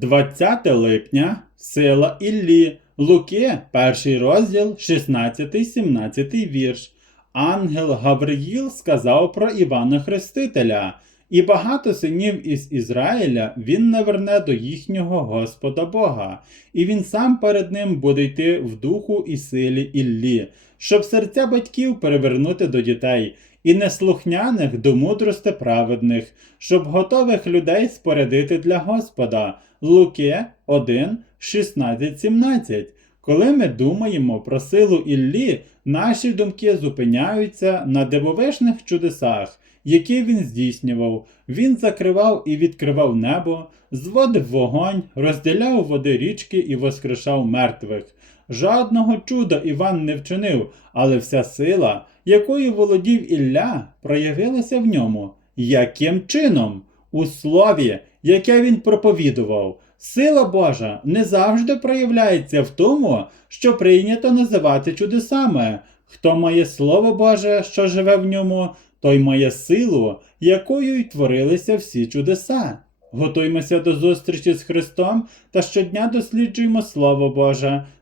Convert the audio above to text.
20 липня, сила Іллі, Луки, перший розділ, 16-17 вірш. Ангел Гавриїл сказав про Івана Хрестителя, і багато синів із Ізраїля він наверне до їхнього Господа Бога, і він сам перед ним буде йти в духу і силі Іллі, щоб серця батьків перевернути до дітей, і неслухняних до мудрости праведних, щоб готових людей спорядити для Господа. Луки 1, 16, 17. Коли ми думаємо про силу Іллі, наші думки зупиняються на дивовижних чудесах, які він здійснював. Він закривав і відкривав небо, зводив вогонь, розділяв води річки і воскрешав мертвих. Жодного чуда Іван не вчинив, але вся сила, якою володів Ілля, проявилася в ньому. Яким чином? У слові, яке він проповідував. Сила Божа не завжди проявляється в тому, що прийнято називати чудесами. Хто має Слово Боже, що живе в ньому, той має силу, якою й творилися всі чудеса. Готуймося до зустрічі з Христом та щодня досліджуємо Слово Боже.